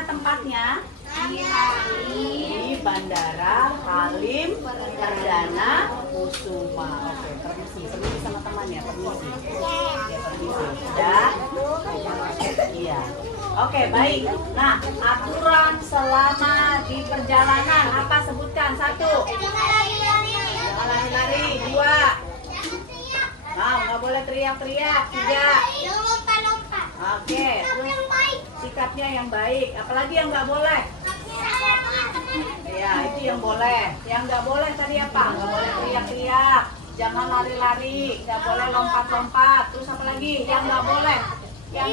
mana tempatnya? Di Bandara Halim Perdana Kusuma. Oke, permisi. Permisi sama temannya, permisi. Ya, permisi. Sudah? Iya. Oke, baik. Nah, aturan selama di perjalanan apa sebutkan? 1. Jangan lari-lari. 2. Nah, nggak boleh teriak-teriak. 3. Oke, terus sikapnya yang baik. Apalagi yang nggak boleh? Ya, itu yang boleh. Yang nggak boleh tadi apa? Nggak boleh teriak-teriak. Jangan lari-lari. Nggak boleh lompat-lompat. Terus apa lagi? Yang nggak boleh? Yang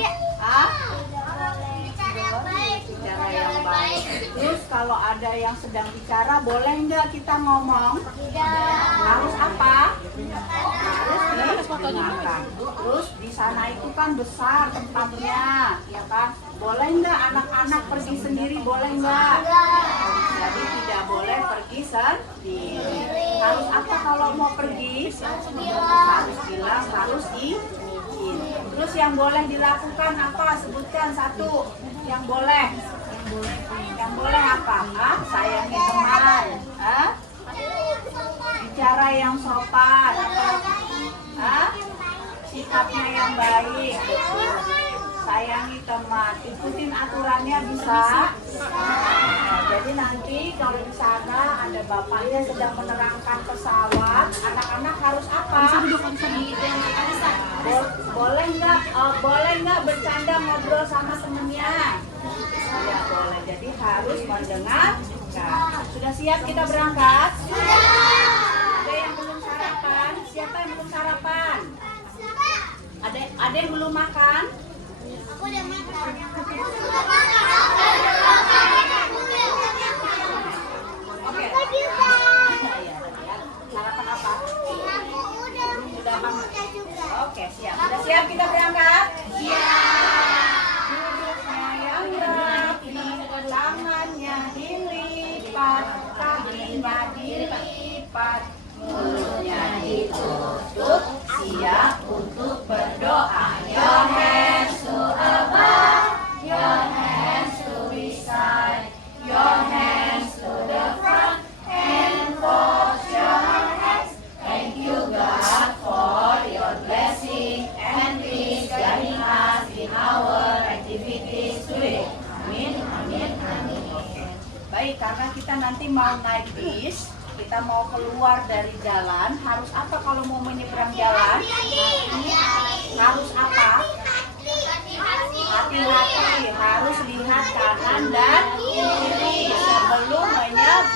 bicara yang baik. Terus kalau ada yang sedang bicara, boleh nggak kita ngomong? Harus apa? Harus didengarkan. Terus di sana itu kan besar tempatnya, ya kan? Boleh nggak anak-anak pergi sendiri? Boleh nggak? Jadi tidak boleh pergi sendiri. Harus apa kalau mau pergi? Harus bilang, harus izin. Terus yang boleh dilakukan apa? Sebutkan 1. Yang boleh. Yang boleh apa? Sayangi teman. Bicara yang sopan. Sikapnya yang baik. Sayangi teman. Ikutin aturannya bisa. Jadi nanti kalau di sana ada bapaknya sedang menerangkan pesawat, anak-anak harus apa? Boleh nggak bercanda ngobrol sama temennya? Ya boleh. Jadi harus mendengarkan. Sudah siap kita berangkat? Ada yang belum sarapan? Siapa yang belum sarapan? Ada yang belum makan? Aku udah makan. Oke. Sarapan apa? Sudah makan. Oke, siap. Sudah siap kita berangkat? Siap. Duduknya yang rapi, tangannya dilipat, kakinya dilipat, mulutnya ditutup, siap untuk berdoa. Your hands to above, your hands to beside, your hands to the front, and wash your hands. Thank you God for your blessing and peace guiding us in our activities today. Amin, amin, amin. Baik, karena kita nanti mau naik bis, kita mau keluar dari jalan, harus apa kalau mau menyeberang jalan? Harus apa? Hati-hati, harus lihat kanan dan kiri sebelum menyeberang.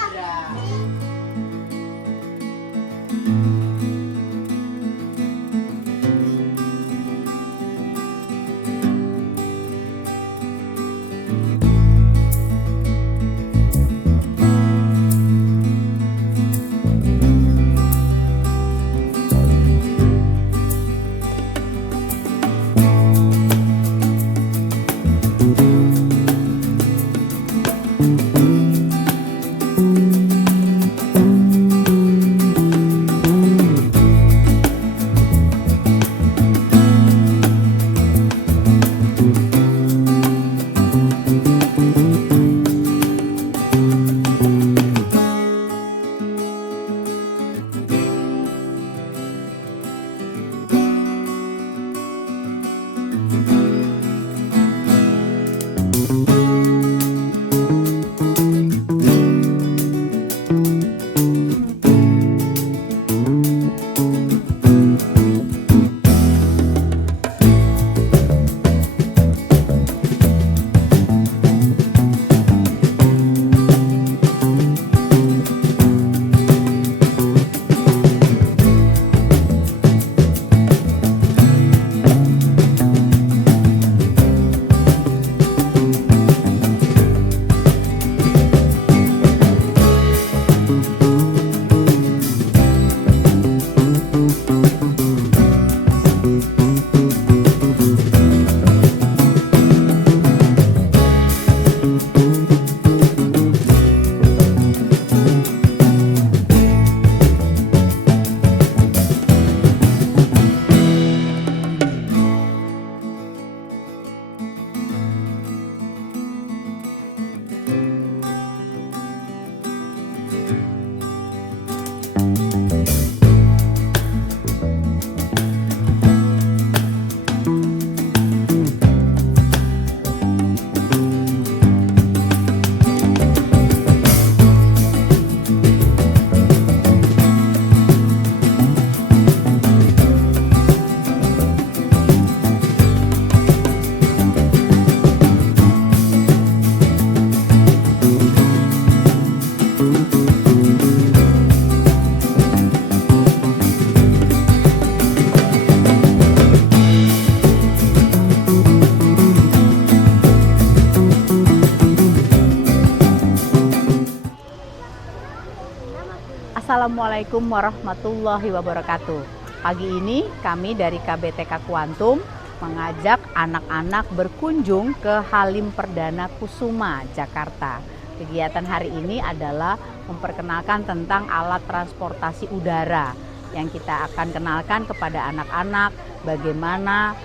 Assalamualaikum warahmatullahi wabarakatuh. Pagi ini kami dari KBTK Kuantum mengajak anak-anak berkunjung ke Halim Perdana Kusuma, Jakarta. Kegiatan hari ini adalah memperkenalkan tentang alat transportasi udara yang kita akan kenalkan kepada anak-anak bagaimana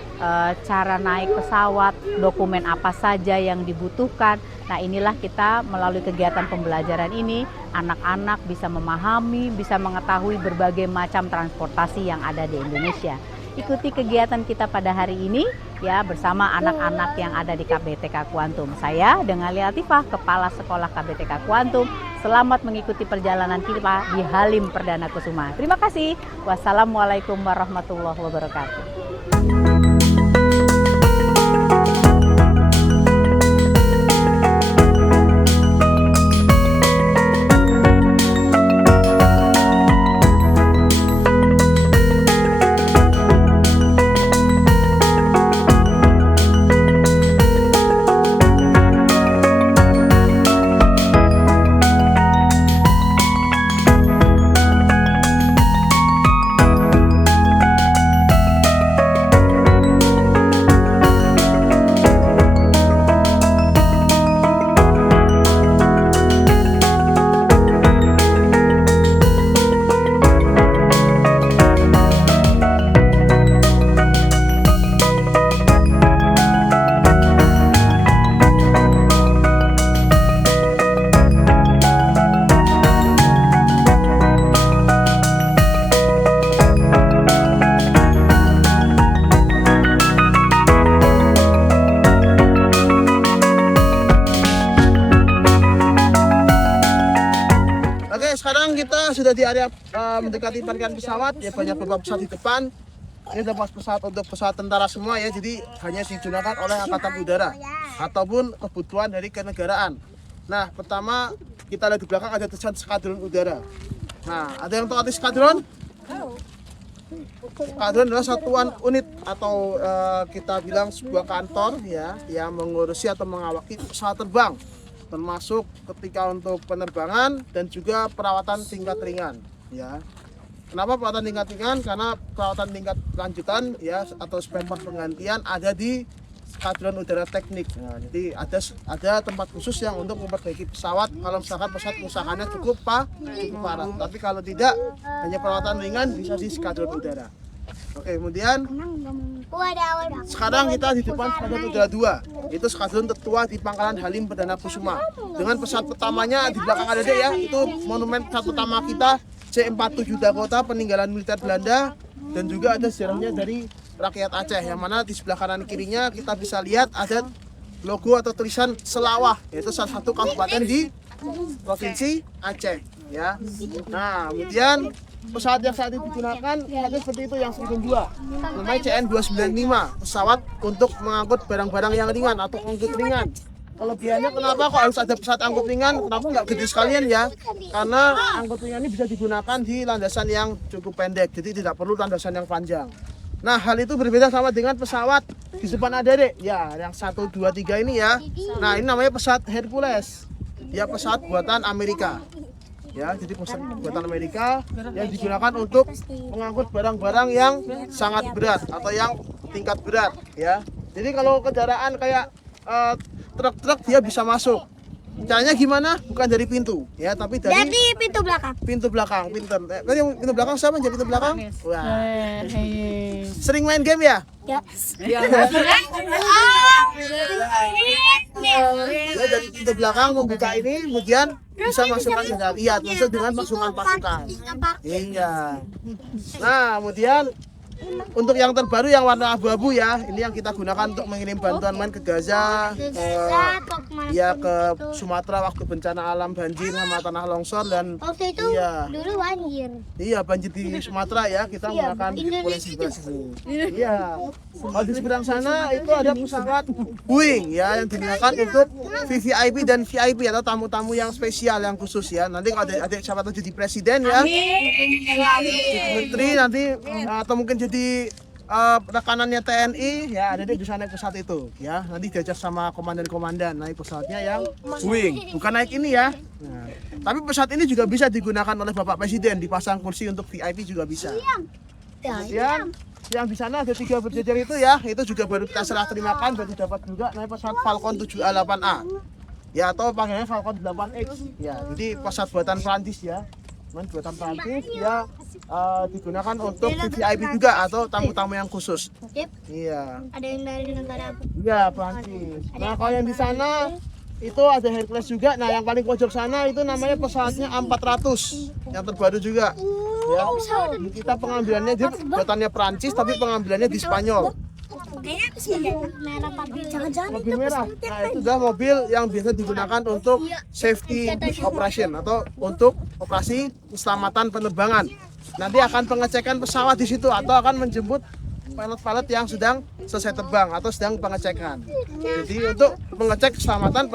cara naik pesawat, dokumen apa saja yang dibutuhkan. Nah, inilah kita melalui kegiatan pembelajaran ini, anak-anak bisa memahami, bisa mengetahui berbagai macam transportasi yang ada di Indonesia. Ikuti kegiatan kita pada hari ini ya bersama anak-anak yang ada di KBTK Kuantum. Saya Dengali Latifah, Kepala Sekolah KBTK Kuantum. Selamat mengikuti perjalanan kita di Halim Perdana Kusuma. Terima kasih. Wassalamualaikum warahmatullahi wabarakatuh. Sekarang kita sudah di area mendekati parkiran pesawat, ya banyak beberapa pesawat di depan. Ini tempat pesawat untuk pesawat tentara semua ya, jadi hanya digunakan oleh Angkatan Udara ataupun kebutuhan dari kenegaraan. Nah, pertama kita lihat di belakang ada tulisan Skadron Udara. Nah, ada yang tahu arti skadron? Skadron adalah satuan unit atau kita bilang sebuah kantor ya yang mengurusi atau mengawaki pesawat terbang, termasuk ketika untuk penerbangan dan juga perawatan tingkat ringan ya. Kenapa perawatan tingkat ringan? Karena perawatan tingkat lanjutan ya atau spare part penggantian ada di Skadron Udara Teknik. Nah, jadi ada tempat khusus yang untuk memperbaiki pesawat kalau misalkan pesawat kerusakannya cukup parah. Tapi kalau tidak, hanya perawatan ringan bisa di Skadron Udara. Oke, kemudian sekarang kita di depan Skadron Udara 2. Itu skadron tertua di Pangkalan Halim Perdana Kusuma. Dengan pesawat pertamanya di belakang ada deh ya, itu monumen pesawat pertama kita C-47 Dakota peninggalan militer Belanda, dan juga ada sejarahnya dari rakyat Aceh, yang mana di sebelah kanan kirinya kita bisa lihat ada logo atau tulisan Selawah, yaitu salah satu kabupaten di Provinsi Aceh ya. Nah, kemudian pesawat yang saat ini digunakan ada seperti itu yang Seribu 2, namanya CN295, pesawat untuk mengangkut barang-barang yang ringan atau angkut ringan. Kelebihannya kenapa kok harus ada pesawat angkut ringan? Kenapa nggak gede sekalian ya? Karena angkut ringan ini bisa digunakan di landasan yang cukup pendek, jadi tidak perlu landasan yang panjang. Nah, hal itu berbeda sama dengan pesawat di depan ada deh, ya yang 1, 2, 3 ini ya. Nah, ini namanya pesawat Hercules, ya pesawat buatan Amerika. Ya, jadi pesawat buatan Amerika yang digunakan untuk mengangkut barang-barang yang sangat berat atau yang tingkat berat ya. Jadi kalau kendaraan kayak truk-truk dia bisa masuk. Caranya gimana? Bukan dari pintu ya, tapi dari pintu belakang. Pintu belakang, pinter. Tadi yang pintu belakang siapa yang jadi pintu belakang? Wah. Sering main game ya? Ya. Ya, dari pintu belakang membuka ini, kemudian bisa masukkan sendal. Iya, masuk dengan masukkan pasukan. Iya. Nah, kemudian untuk yang terbaru yang warna abu-abu ya, ini yang kita gunakan untuk mengirim bantuan main ke Gaza, ke Sumatera waktu bencana alam banjir sama tanah longsor, dan waktu itu dulu banjir. Iya, banjir di Sumatera ya, kita menggunakan polisi sini. Iya. Kalau di seberang sana itu ada pesawat Boeing ya yang digunakan untuk VVIP dan VIP atau tamu-tamu yang spesial yang khusus ya. Nanti kalau ada siapa tahu jadi presiden ya, menteri nanti atau mungkin jadi rekanannya TNI ya, ada di sana pesawat itu ya. Nanti diajak sama komandan-komandan naik pesawatnya yang Boeing, bukan naik ini ya. Nah, Tapi pesawat ini juga bisa digunakan oleh Bapak Presiden, dipasang kursi untuk VIP juga bisa. Kemudian yang di sana ada 3 berjejer itu ya, itu juga baru kita serah terimakan, baru dapat juga naik pesawat Falcon 7A8A. Ya, atau pakainya Falcon 8X. Ya, jadi pesawat buatan Prancis ya. Buatan Prancis ya, digunakan untuk VIP juga atau tamu-tamu yang khusus. Iya. Ada yang dari negara apa? Iya, Prancis. Nah, kalau yang di sana itu ada Hercules juga. Nah, yang paling pojok sana itu namanya pesawatnya A400 yang terbaru juga. Ya, kita pengambilannya dia buatannya Prancis tapi pengambilannya di Spanyol. Merah pabrik. Jangan-jangan Mobil merah. Nah, itu adalah mobil yang biasa digunakan untuk safety operation atau untuk operasi keselamatan penerbangan. Nanti akan pengecekan pesawat di situ atau akan menjemput pilot-pilot yang sedang selesai terbang atau sedang pengecekan. Jadi untuk mengecek keselamatan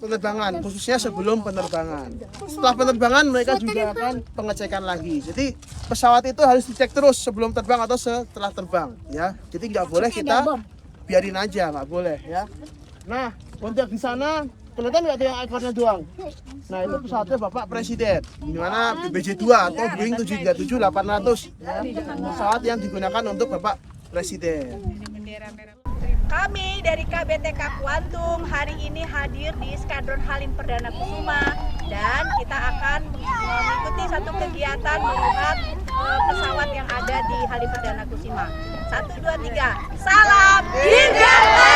penerbangan, khususnya sebelum penerbangan. Setelah penerbangan mereka juga akan pengecekan lagi. Jadi pesawat itu harus dicek terus sebelum terbang atau setelah terbang, ya. Jadi nggak boleh kita biarin aja, nggak boleh, ya. Nah, untuk di sana kelihatan nggak ada yang ekornya doang. Nah, itu pesawatnya Bapak Presiden, di mana BBJ-2 atau Boeing 737-800, ya. Pesawat yang digunakan untuk Bapak Presiden. Kami dari KBTK Kuantum hari ini hadir di Skadron Halim Perdana Kusuma dan kita akan mengikuti satu kegiatan melihat pesawat yang ada di Halim Perdana Kusuma. 1, 2, 3, salam Dirgantara!